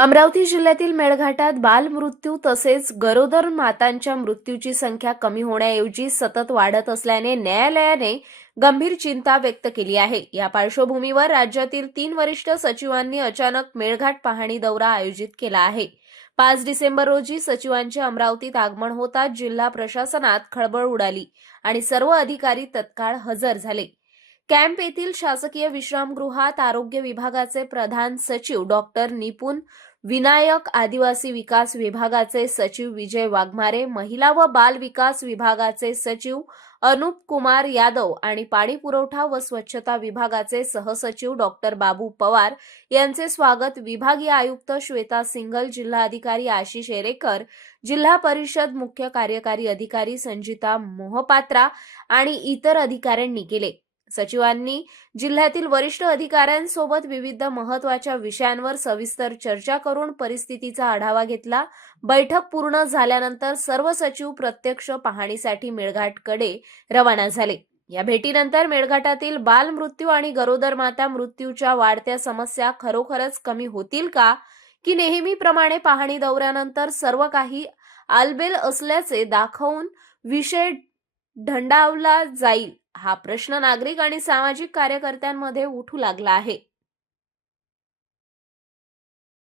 अमरावती जिल्ह्यातील मेळघाटात बालमृत्यू तसेच गरोदर मातांच्या मृत्यूची संख्या कमी होण्याऐवजी सतत वाढत असल्याने न्यायालयाने गंभीर चिंता व्यक्त केली आहे. या पार्श्वभूमीवर राज्यातील तीन वरिष्ठ सचिवांनी अचानक मेळघाट पाहणी दौरा आयोजित केला आहे. पाच डिसेंबर रोजी सचिवांचे अमरावतीत आगमन होताच जिल्हा प्रशासनात खळबळ उडाली आणि सर्व अधिकारी तत्काळ हजर झाले. कॅम्प येथील शासकीय विश्रामगृहात आरोग्य विभागाचे प्रधान सचिव डॉक्टर निपुण विनायक आदिवासी विकास विभागाचे सचिव विजय वाघमारे महिला व बाल विकास विभागाचे सचिव अनुप कुमार यादव आणि पाणी पुरवठा व स्वच्छता विभागाचे सहसचिव डॉक्टर बाबू पवार यांचे स्वागत विभागीय आयुक्त श्वेता सिंगल जिल्हाधिकारी आशिष एरेकर जिल्हा परिषद मुख्य कार्यकारी अधिकारी संजिता मोहपात्रा आणि इतर अधिकाऱ्यांनी केले. सचिवांनी जिल्ह्यातील वरिष्ठ अधिकाऱ्यांसोबत विविध महत्त्वाच्या विषयांवर सविस्तर चर्चा करून परिस्थितीचा आढावा घेतला. बैठक पूर्ण झाल्यानंतर सर्व सचिव प्रत्यक्ष पाहणीसाठी मेळघाटकडे रवाना झाले. या भेटीनंतर मेळघाटातील बालमृत्यू आणि गरोदर माता मृत्यूच्या वाढत्या समस्या खरोखरच कमी होतील का? की नेहमीप्रमाणे पाहणी दौऱ्यानंतर सर्व काही आलबेल असल्याचे दाखवून विषय ढंडावला जाईल? हा प्रश्न नागरिक आणि सामाजिक कार्यकर्त्यांमध्ये उठू लागला आहे.